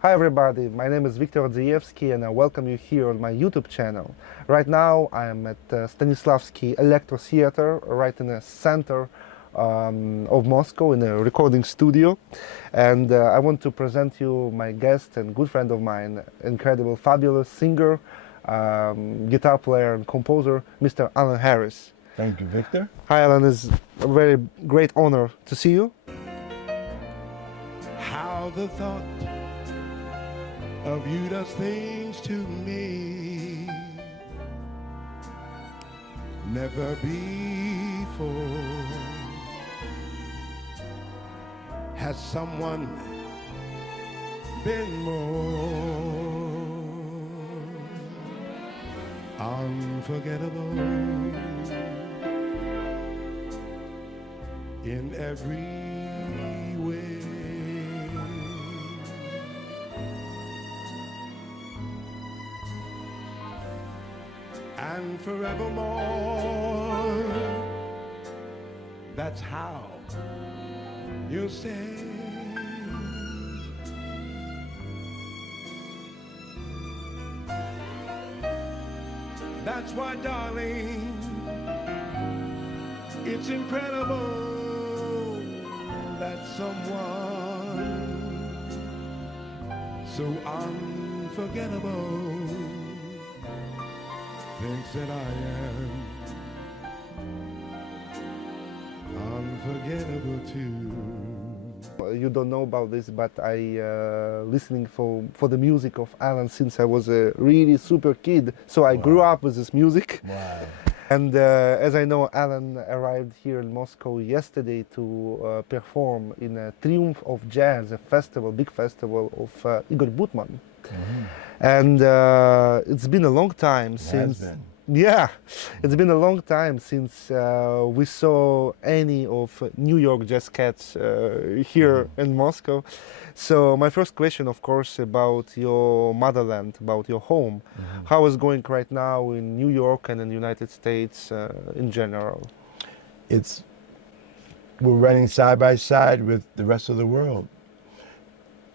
Hi everybody, my name is Victor Radzievskiy and I welcome you here on my YouTube channel. Right now I am at Stanislavski Electro Theater, right in the center of Moscow in a recording studio. And I want to present you my guest and good friend of mine, incredible, fabulous singer, guitar player and composer, Mr. Allan Harris. Thank you, Victor. Hi Allan, it's a very great honor to see you. How the thought of you does things to me. Never before has someone been more unforgettable in every way. And forevermore, that's how you say. That's why, darling, it's incredible that someone so unforgettable thinks that I am unforgettable too. You don't know about this, but I listening for the music of Allan since I was a really super kid. So I grew up with this music. Wow. And as I know, Allan arrived here in Moscow yesterday to perform in a Triumph of Jazz, a festival, big festival of Igor Butman. Mm-hmm. And it's been a long time since. Yeah, it's been a long time since we saw any of New York jazz cats here in Moscow. So my first question, of course, about your motherland, about your home. Mm-hmm. How is going right now in New York and in the United States in general? We're running side by side with the rest of the world.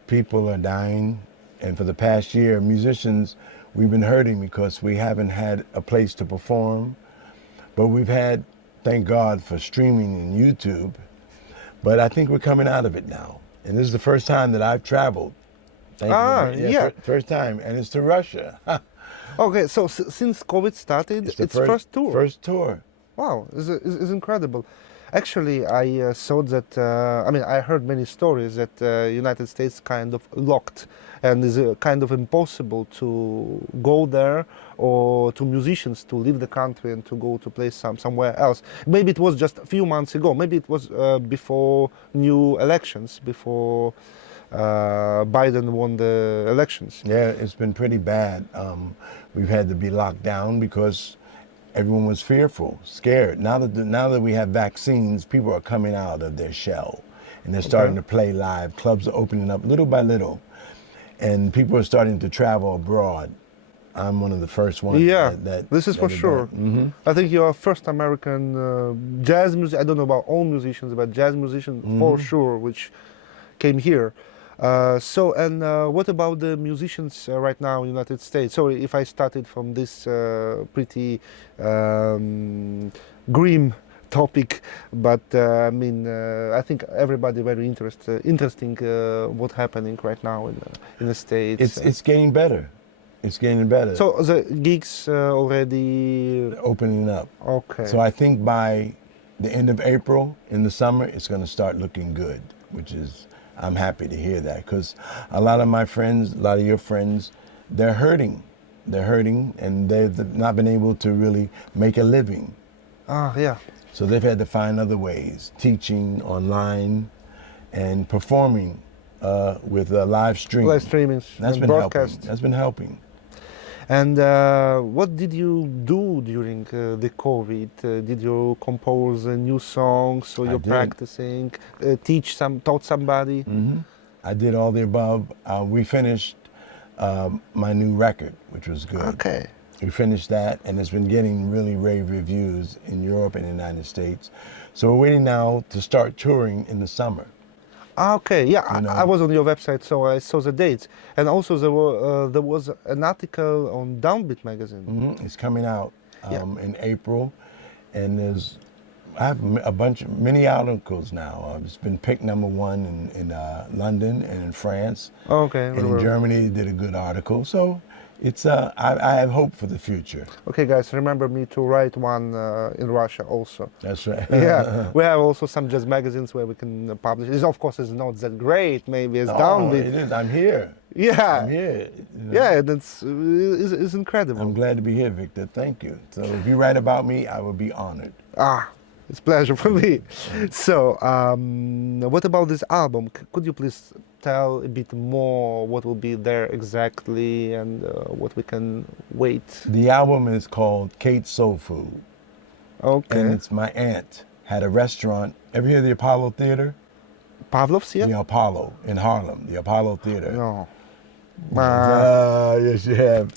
People are dying, and for the past year, musicians, we've been hurting because we haven't had a place to perform, but we've had, thank God for streaming and YouTube, but I think we're coming out of it now. And this is the first time that I've traveled. First time, and it's to Russia. Okay, so since COVID started, it's first tour. First tour. Wow, it's incredible. Actually, I saw that, I heard many stories that United States kind of locked and is kind of impossible to go there or to musicians to leave the country and to go to play somewhere else. Maybe it was just a few months ago, maybe it was before new elections, before Biden won the elections. Yeah, it's been pretty bad. We've had to be locked down because everyone was fearful, scared. Now that we have vaccines, people are coming out of their shell and they're starting to play live. Clubs are opening up little by little, and people are starting to travel abroad. I'm one of the first ones. Yeah, this is for sure. Mm-hmm. I think you're first American jazz music. I don't know about all musicians, but jazz musician for sure, which came here. What about the musicians right now in the United States? Sorry if I started from this pretty grim topic, but I think everybody very interesting what's happening right now in the States. It's getting better. It's getting better. So the gigs already opening up. Okay. So I think by the end of April, in the summer, it's going to start looking good, which is, I'm happy to hear that, because a lot of my friends, a lot of your friends, they're hurting. They're hurting, and they've not been able to really make a living. Yeah. So they've had to find other ways, teaching online and performing with live streaming. Live streamings. That's been broadcast. helping. That's been helping. And what did you do during the COVID? Did you compose new songs, or you're practicing, taught somebody? Mm-hmm. I did all the above. We finished my new record, which was good. Okay. We finished that, and it's been getting really rave reviews in Europe and the United States. So we're waiting now to start touring in the summer. Ah, okay, yeah, You know. I was on your website, so I saw the dates. And also there was an article on Downbeat magazine. It's coming out Yeah. in April, and I have many articles now. It's been picked #1 in London and in France, Okay, and very in well. Germany they did a good article. So it's I have hope for the future. Okay, guys, remember me to write one in Russia also. That's right. Yeah, we have also some jazz magazines where we can publish. It's, of course, it's not that great, maybe as Oh, Downbeat. it is. I'm here. Yeah, I'm here. you know. yeah, that's it's incredible. I'm glad to be here, Victor. Thank you. So if you write about me, I will be honored. Ah, it's a pleasure for me. So, what about this album? Could you please tell a bit more what will be there exactly and what we can wait? The album is called Kate's Soul Food, Okay. and it's my aunt had a restaurant. Ever hear of the Apollo Theater? Pavlov's, yeah? The Apollo in Harlem, the Apollo Theater. No. Yes, you have.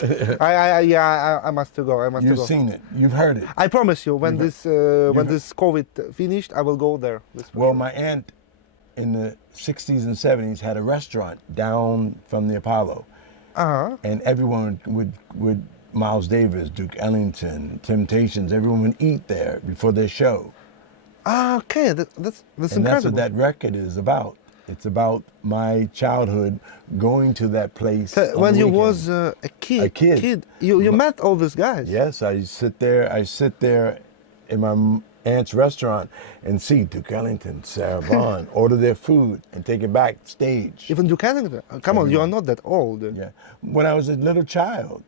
I must to go. I must to You've go. seen it. You've heard it. I promise you, when You've- this COVID finished, I will go there. This Well, my aunt in the 60s and 70s had a restaurant down from the Apollo, and everyone would Miles Davis, Duke Ellington, Temptations, everyone would eat there before their show. Ah, okay, that's And incredible. that's what that record is about. It's about my childhood going to that place. So on when the you weekend. was a kid, you My- met all these guys. Yes, I sit there in my aunt's restaurant and see Duke Ellington, Sarah Vaughan, order their food and take it backstage. Even Duke Ellington. Come on, you are not that old. Yeah, when I was a little child.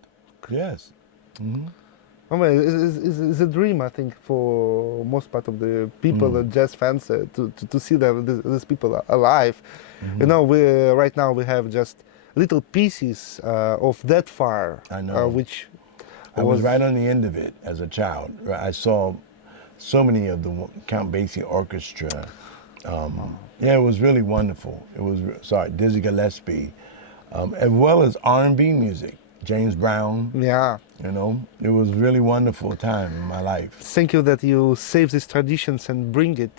Yes. I mean, it's a dream, I think, for most part of the people, the jazz fans, to see these people alive. You know, right now we have just little pieces of that fire, I know. which I was right on the end of it as a child. I saw so many of the Count Basie Orchestra. Yeah, it was really wonderful. It was Dizzy Gillespie, as well as R&B music. James Brown. yeah. You know, it was really wonderful time in my life. Thank you that you save these traditions and bring it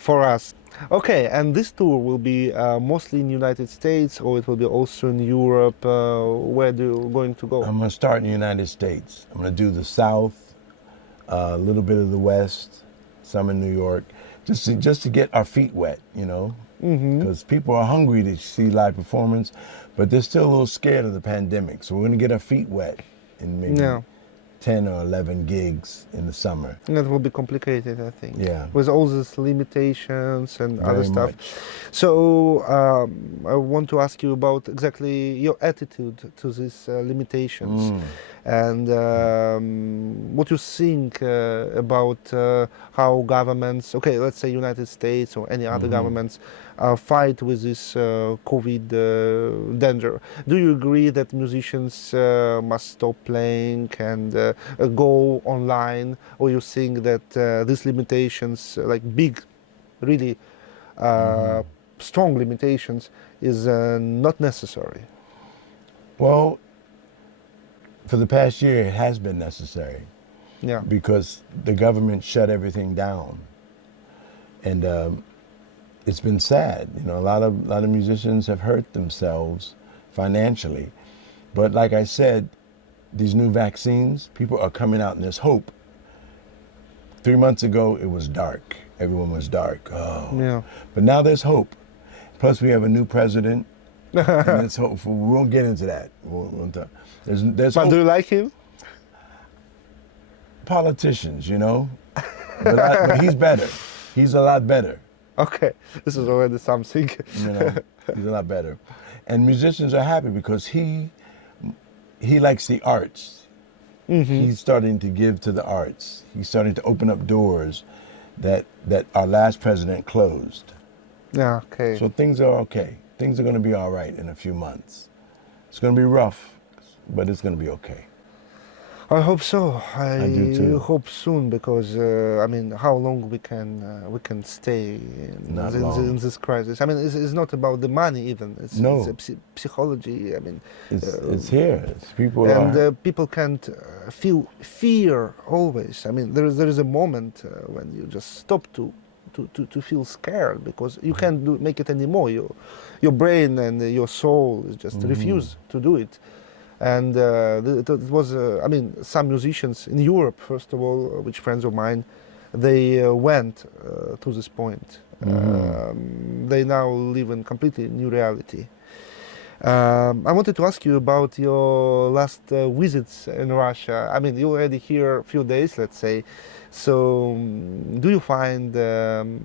for us. Okay, and this tour will be mostly in the United States, or it will be also in Europe. Where do you going to go? I'm gonna start in the United States. I'm gonna do the South, a little bit of the West, some in New York, just to get our feet wet, you know, because people are hungry to see live performance, but they're still a little scared of the pandemic. So we're gonna get our feet wet in maybe Yeah. 10 or 11 gigs in the summer. That will be complicated, I think. Yeah. With all these limitations and other Very stuff. much. So I want to ask you about exactly your attitude to these limitations, and what you think about how governments, okay, let's say United States or any other governments, fight with this COVID danger. Do you agree that musicians must stop playing and go online, or you think that these limitations, like big, really strong limitations, is not necessary? Well, for the past year, it has been necessary. Yeah. Because the government shut everything down, and it's been sad. You know, a lot of musicians have hurt themselves financially, but like I said, these new vaccines, people are coming out, and there's hope. 3 months ago, it was dark. Everyone was dark. Oh. Yeah. But now there's hope. Plus, we have a new president, and there's hope. We won't get into that. We'll talk. There's But hope. do you like him? Politicians, you know, but he's better. He's a lot better. Okay, this is already something. You know, he's a lot better, and musicians are happy because he likes the arts. He's starting to give to the arts. He's starting to open up doors that our last president closed. Yeah, okay. So things are okay. Things are going to be all right in a few months. It's going to be rough, but it's going to be okay. I hope so. I do I too. hope soon because I mean, how long we can stay Not long. in this crisis? I mean, it's not about the money even. It's No. a psychology. I mean, It's here. People and are. people can't feel fear always. I mean, there is a moment when you just stop to feel scared because you can't make it anymore. Your brain and your soul just refuse to do it. And it was, I mean, some musicians in Europe, first of all, which friends of mine, they went to this point. They now live in completely new reality. I wanted to ask you about your last visits in Russia. I mean, you already here a few days, let's say. So, do you find,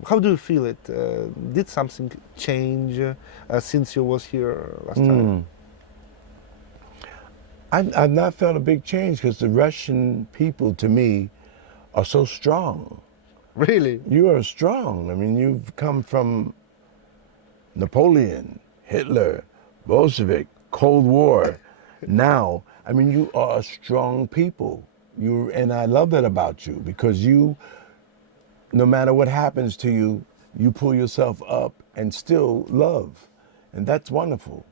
how do you feel it? Did something change since you was here last time? I've not felt a big change because the Russian people, to me, are so strong. Really? You are strong. I mean, you've come from Napoleon, Hitler, Bolshevik, Cold War. Now, I mean, you are a strong people. And I love that about you because you, no matter what happens to you, you pull yourself up and still love, and that's wonderful.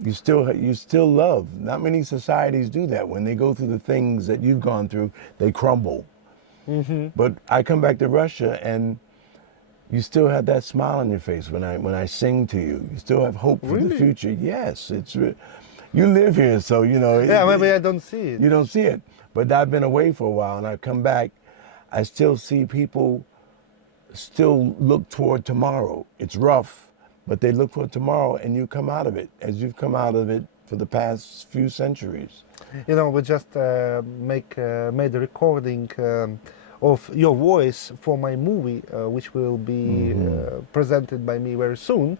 You still love. Not many societies do that. When they go through the things that you've gone through, they crumble. But I come back to Russia and you still have that smile on your face when I sing to you. You still have hope for the future. Yes, you live here, so you know. Yeah, maybe I don't see it. You don't see it. But I've been away for a while and I come back, I still see people still look toward tomorrow. It's rough, but they look for tomorrow and you come out of it as you've come out of it for the past few centuries. You know, we just made a recording of your voice for my movie, which will be presented by me very soon.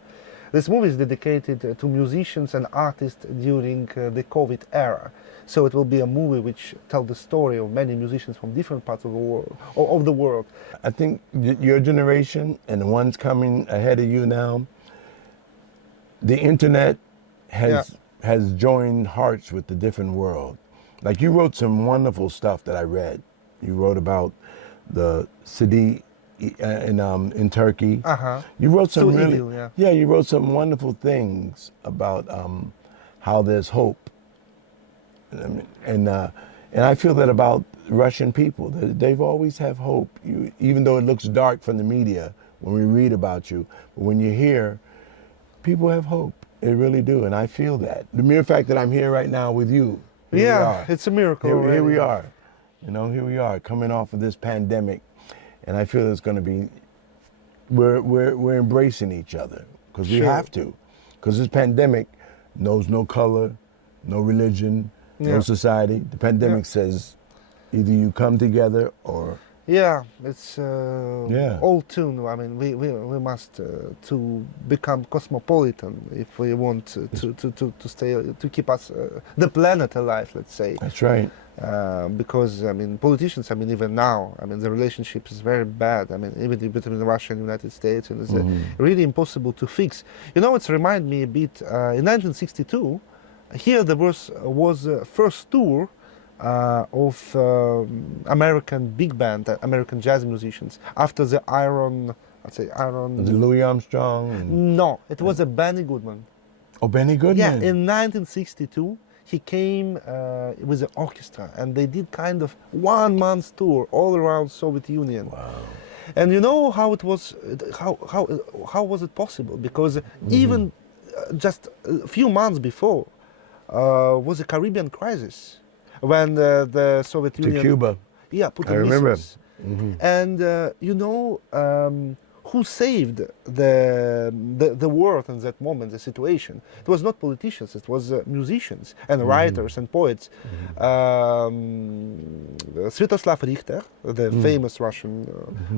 This movie is dedicated to musicians and artists during the COVID era. So it will be a movie which tells the story of many musicians from different parts of the world. I think your generation and the ones coming ahead of you now, the internet has joined hearts with the different world. Like you wrote some wonderful stuff that I read. You wrote about the Sidi in Turkey. You wrote some So really, evil, you wrote some wonderful things about how there's hope. And I feel that about Russian people. They've always have hope, even though it looks dark from the media when we read about you. But when you're here, people have hope. They really do, and I feel that. The mere fact that I'm here right now with you. It's a miracle. Here we are. You know, here we are coming off of this pandemic, and I feel it's going to be. We're embracing each other because we have to, because this pandemic knows no color, no religion, no society. The pandemic says either you come together or. Yeah, it's all tune. I mean, we must to become cosmopolitan if we want to stay to keep us the planet alive. Let's say. That's right. Because I mean, politicians. I mean, even now, I mean, the relationship is very bad. I mean, even between Russia and the United States, and it's really impossible to fix. You know, it's remind me a bit. In 1962, here there was first tour. Of American big band, American jazz musicians. After the Was it Louis Armstrong? No, it was a Benny Goodman. Oh, Benny Goodman. Yeah, in 1962, he came with an orchestra, and they did kind of 1 month tour all around Soviet Union. Wow. And you know how it was? How was it possible? Because even just a few months before was the Caribbean crisis. When the Soviet Union... To Cuba. Yeah, put the I remember. missiles. And you know who saved the world in that moment, the situation? It was not politicians, it was musicians and writers and poets. Sviatoslav Richter, the famous Russian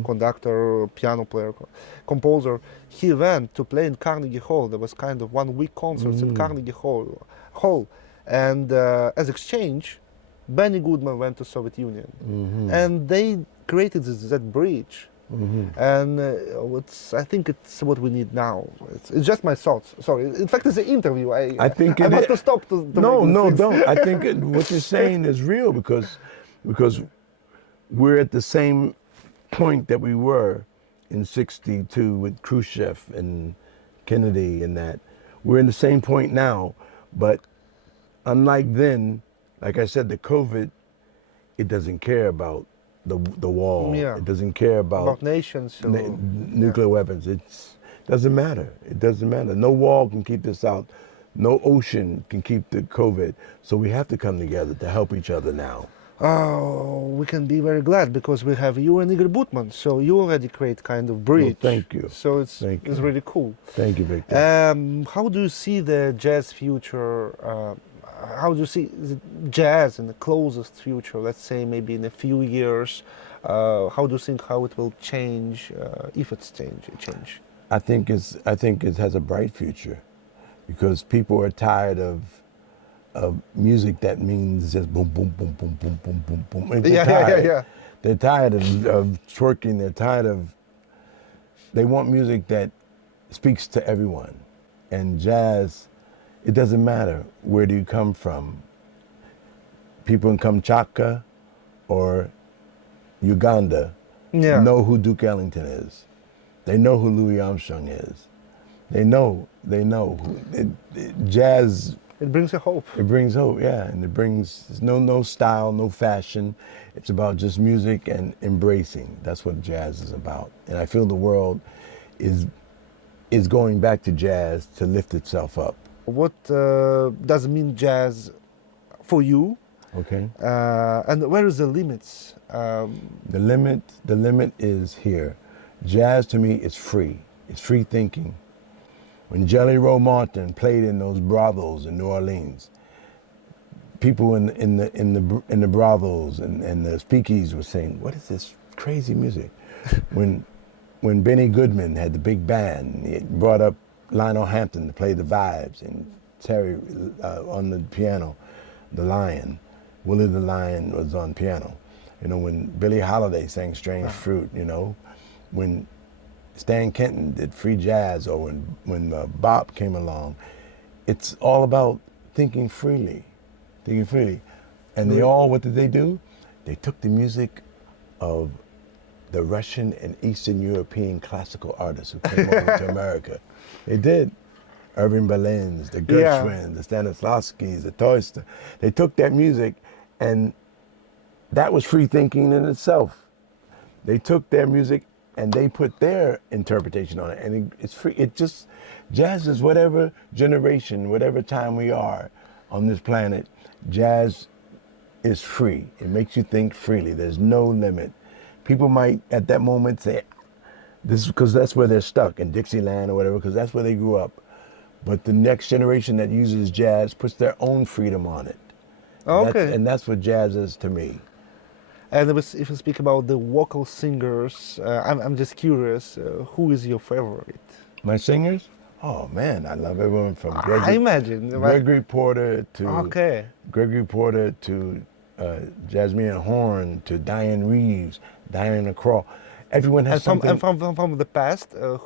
conductor, piano player, composer, he went to play in Carnegie Hall. There was kind of 1 week concerts in Carnegie Hall. And as exchange, Benny Goodman went to Soviet Union, and they created that bridge And I think it's what we need now. It's just my thoughts. Sorry. In fact, it's an interview. I think I it must is- have stopped. To No, make these no, things. don't. I think what you're saying is real because we're at the same point that we were in '62 with Khrushchev and Kennedy and that. We're in the same point now, but unlike then, like I said, the COVID, it doesn't care about the wall. Yeah. It doesn't care About nations. So, nuclear weapons. It doesn't matter. It doesn't matter. No wall can keep this out. No ocean can keep the COVID. So we have to come together to help each other now. Oh, we can be very glad because we have you and Igor Butman. So you already create kind of bridge. thank you. So Thank it's you. really cool. Thank you, Victor. How do you see the jazz future? How do you see the jazz in the closest future? Let's say maybe in a few years. How do you think how it will change, if it's change? I think it has a bright future because people are tired of music that means just boom, boom, boom, boom, boom, boom, boom, boom. They're tired. Yeah. They're tired of twerking. They're tired of. They want music that speaks to everyone, and jazz. It doesn't matter where do you come from. People in Kamchatka or Uganda Yeah. know who Duke Ellington is. They know who Louis Armstrong is. They know. Jazz, It brings a hope. it brings hope, yeah, and it brings there's no style, no fashion. It's about just music and embracing. That's what jazz is about. And I feel the world is going back to jazz to lift itself up. What does it mean jazz for you? Okay. And where is the limits? The limit is here. Jazz to me is free. It's free thinking. When Jelly Roll Martin played in those brothels in New Orleans, people in the brothels and the speakeasies were saying, "What is this crazy music?" when Benny Goodman had the big band, he brought up Lionel Hampton to play the vibes and Terry on the piano, the Lion. Willie the Lion was on piano. You know, when Billie Holiday sang Strange Fruit, you know, when Stan Kenton did free jazz, or when Bop came along, it's all about thinking freely. And they all, what did they do? They took the music of the Russian and Eastern European classical artists who came over to America. They did. Irving Berlin's, the Gershwins, the Stanislavskis, the Toyster. They took that music, and that was free thinking in itself. They took their music and they put their interpretation on it, and it's free. It just, jazz is whatever generation, whatever time we are on this planet, jazz is free. It makes you think freely. There's no limit. People might at that moment say, this is because that's where they're stuck, in Dixieland or whatever, because that's where they grew up. But the next generation that uses jazz puts their own freedom on it. Okay. And that's what jazz is to me. And if you speak about the vocal singers, I'm just curious, who is your favorite? My singers? Oh man, I love everyone from I imagine. Gregory Porter to Okay. Gregory Porter to Jasmine Horn to Diane Reeves, Diana Krall. Everyone has And something. from the past, Oh,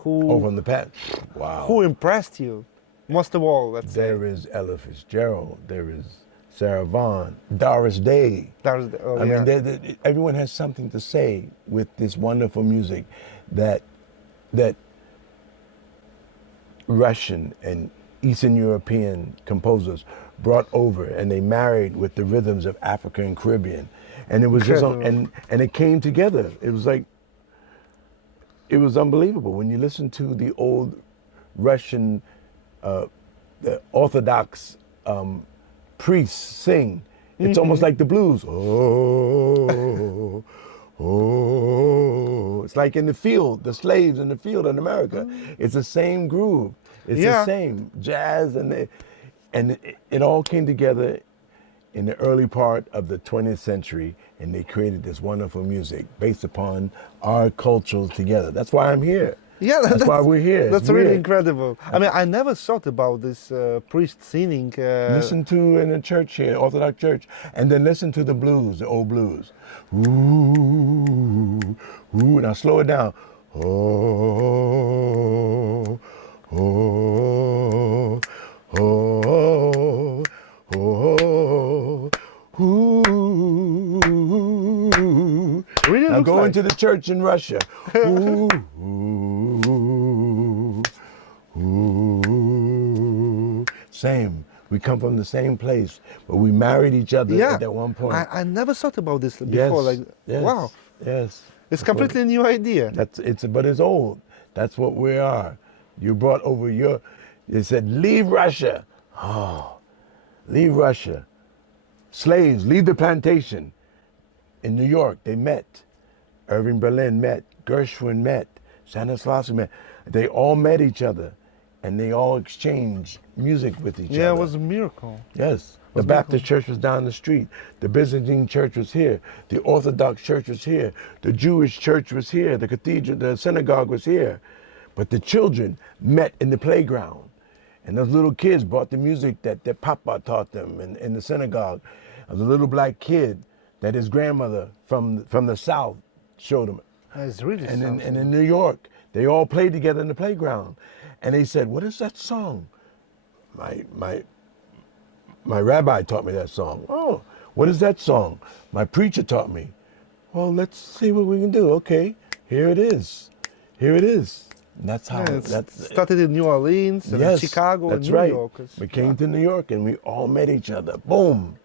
from the past. Wow. who impressed you most of all? Let's say. There is Ella Fitzgerald. There is Sarah Vaughan, Doris Day. I mean, everyone has something to say with this wonderful music that Russian and Eastern European composers brought over, and they married with the rhythms of Africa and Caribbean, and it was just and it came together. It was like, it was unbelievable when you listen to the old Russian the Orthodox priests sing. It's almost like the blues. Oh, oh. It's like in the field, the slaves in the field in America. It's the same groove. It's the same jazz, and it all came together in the early part of the 20th century, and they created this wonderful music based upon our cultures together. That's why I'm here. Yeah, That's why we're here. That's It's really weird. incredible. I mean, I never thought about this priest singing. Listen to in the church here, Orthodox church, and then listen to the blues, the old blues. Ooh, ooh. Now slow it down. Oh, oh, oh, oh, ooh. Really Now looks go like. into the church in Russia. Ooh, ooh, ooh. Same. We come from the same place, but we married each other Yeah, at that one point. I never thought about this Yes, before. Like, yes, wow, yes. it's That's what- completely new idea. but it's old. That's what we are. You brought over they said, leave Russia. Oh, leave Russia. Slaves, leave the plantation. In New York, they met. Irving Berlin met. Gershwin met. Stanislavski met. They all met each other, and they all exchanged music with each Yeah, other. it was a miracle. Yes. The Was Baptist church was down the street. The Byzantine church was here. The Orthodox church was here. The Jewish church was here. The cathedral, the synagogue was here. But the children met in the playground. And those little kids brought the music that their papa taught them in the synagogue. The little black kid that his grandmother from the South showed him. It's really And something. in New York, they all played together in the playground. And they said, what is that song? My rabbi taught me that song. Oh, what is that song? My preacher taught me. Well, let's see what we can do. Okay, here it is. Here it is. And that's how. Yeah, it that's started in New Orleans, and yes, Chicago, that's and New right. York. We came to New York and we all met each other. Boom.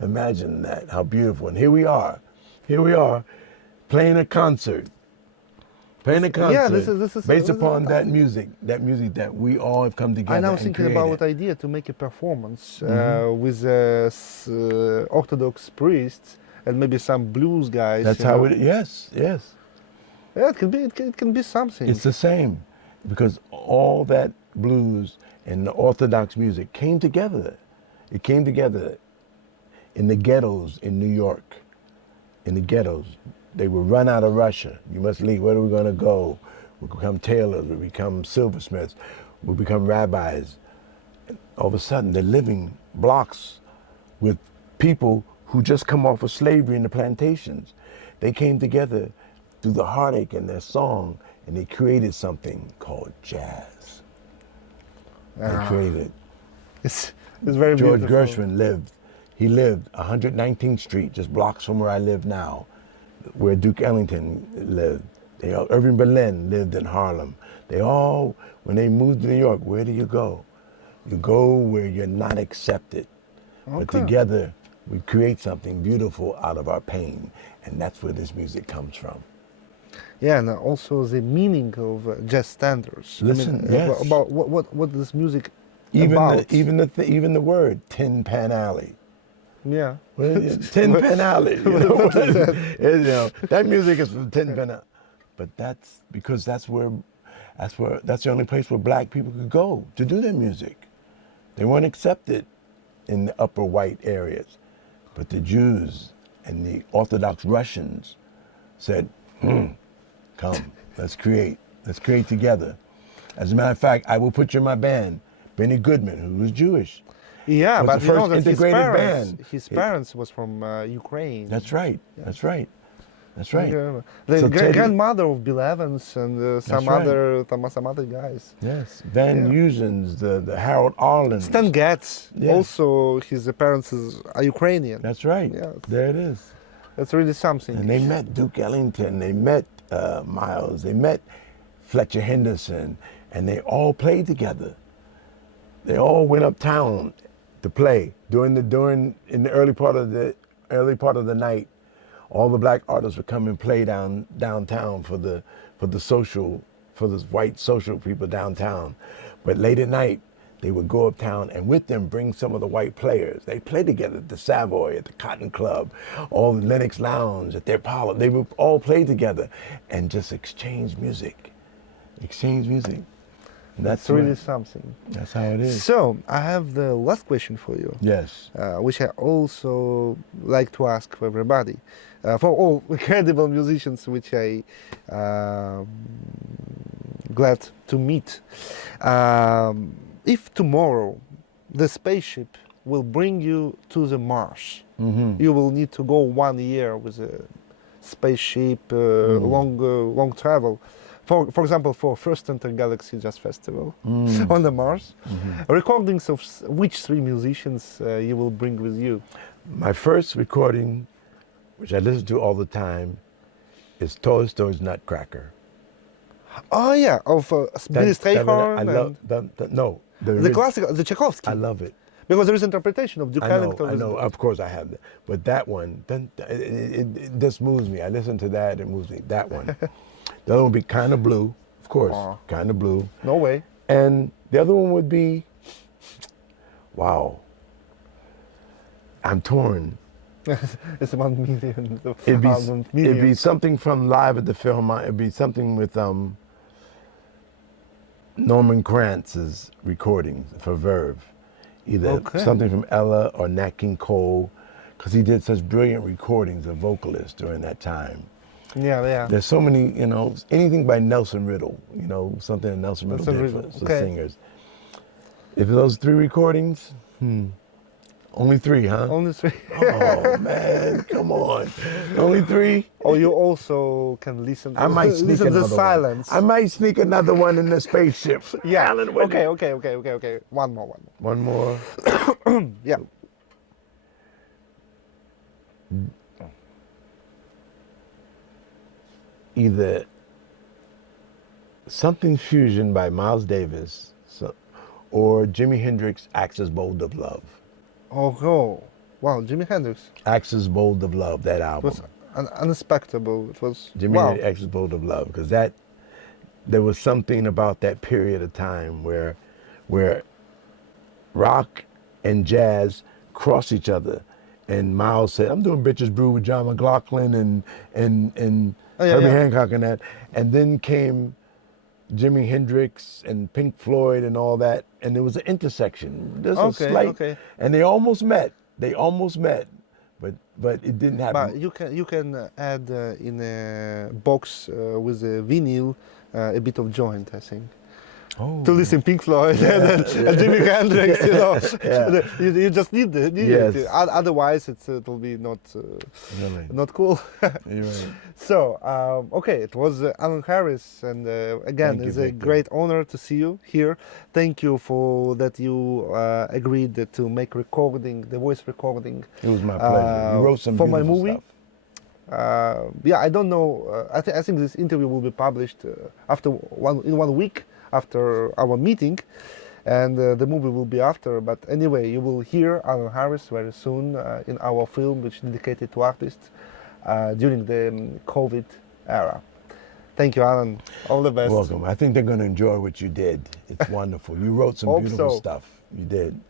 Imagine that. How beautiful. And here we are. Here we are, playing a concert. Playing a concert. Yeah, this is based this is upon that fantastic. music that we all have come together. I was and thinking created. about the idea to make a performance Mm-hmm. with Orthodox priests and maybe some blues guys. That's you how know. it. Yes, yes. Yeah, it can be something. It's the same, because all that blues and the Orthodox music came together. It came together in the ghettos in New York. In the ghettos, they would run out of Russia. You must leave. Where are we going to go? We become tailors. We become silversmiths. We become rabbis. All of a sudden, they're living blocks with people who just come off of slavery in the plantations. They came together through the heartache in their song, and they created something called jazz. They created. It's very George beautiful. Gershwin lived. He lived 119th Street, just blocks from where I live now, where Duke Ellington lived. Irving Berlin lived in Harlem. They all, when they moved to New York, where do you go? You go where you're not accepted. But Okay. together, we create something beautiful out of our pain. And that's where this music comes from. Yeah, and also the meaning of jazz standards. Listen, yes. About what this music Even about. even the word Tin Pan Alley. Yeah. Tin Pan Alley. You know, what is it? You know, that music is from Tin Pan Alley. But that's because that's the only place where black people could go to do their music. They weren't accepted in the upper white areas. But the Jews and the Orthodox Russians said, come, let's create together. As a matter of fact, I will put you in my band. Benny Goodman, who was Jewish. Yeah, was but the you know first that his integrated parents, band. his parents was from Ukraine. That's right. That's right. That's right. Yeah. The So Teddy- grandmother of Bill Evans and some right. other guys. Yes. Van Yeah. Heusen's, the Harold Arlen. Stan Getz, Yeah. also his parents are Ukrainian. That's right. Yeah. There it is. That's really something. And they met Duke Ellington. They met Miles. They met Fletcher Henderson, and they all played together. They all went uptown to play in the early part of the night. All the black artists would come and play downtown for the white social people downtown. But late at night, they would go uptown and with them bring some of the white players. They played together at the Savoy, at the Cotton Club, all the Lenox Lounge, at their Apollo. They would all play together and just exchange music. That's really right. something. That's how it is. So I have the last question for you, Yes. which I also like to ask for everybody, for all incredible musicians, which I glad to meet. If tomorrow the spaceship will bring you to the Mars, you will need to go 1 year with a spaceship, long travel. For example, for first Intergalaxy Jazz Festival on the Mars, recordings of which 3 musicians you will bring with you? My first recording, which I listen to all the time, is Tolstoy's Nutcracker. Oh yeah, of Billy Strayhorn. I love the classical, the Tchaikovsky. I love it. Because there is interpretation of Duke Ellington. I know. Of course, I have that. But that one, it just moves me. I listen to that, it moves me. That one. The other one would be Kind of Blue, of course. Kind of Blue. No way. And the other one would be, wow. I'm torn. It's 1 million. It'd be something from Live at the Philharmonic. It'd be something with Norman Kranz's recordings for Verve. Either something from Ella or Nat King Cole, because he did such brilliant recordings of vocalists during that time. Yeah. There's so many, anything by Nelson Riddle, something that Nelson Riddle did for singers. If those 3 recordings, only 3, huh? Only 3. Oh man, come on. Only 3? Or you also can listen. I might sneak listen to another silence. one. I might sneak another one in the spaceship. Yeah. Alan, Okay. One more. One more. Yeah. Either Something Fusion by Miles Davis or Jimi Hendrix, Axis Bold of Love. Oh, wow, Jimi Hendrix. Axis Bold of Love, that album. It was unexpected. It was Jimi Hendrix, Axis Bold of Love, because there was something about that period of time where rock and jazz cross each other. And Miles said, I'm doing Bitches Brew with John McLaughlin and Herbie Hancock and that. And then came Jimi Hendrix and Pink Floyd and all that. And there was an intersection. There's a slight, and they almost met. But it didn't happen. But you can add in a box with a vinyl a bit of joint, I think. To listen Pink Floyd and Jimi Hendrix, you just need it. Otherwise, it will be not cool. You're right. So, it was Allan Harris, and again, it's a great honor to see you here. Thank you for that you agreed to make the voice recording. It was my pleasure. You wrote some for beautiful my movie. Stuff. I don't know. I think this interview will be published in 1 week. After our meeting, and the movie will be after. But anyway, you will hear Allan Harris very soon in our film, which is dedicated to artists during the COVID era. Thank you, Allan. All the best. Welcome. I think they're going to enjoy what you did. It's wonderful. You wrote some beautiful stuff. You did.